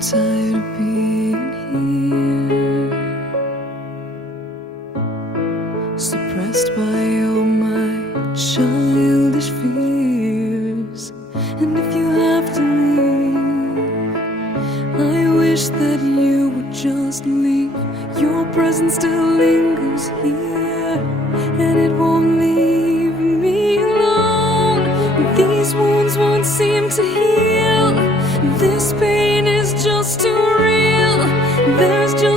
tired of being here, suppressed by all my childish fears. And if you have to leave, I wish that you would just leave. Your presence still lingers here, and it won't leave me alone. These wounds won't seem to heal. This pain is just too real. There's just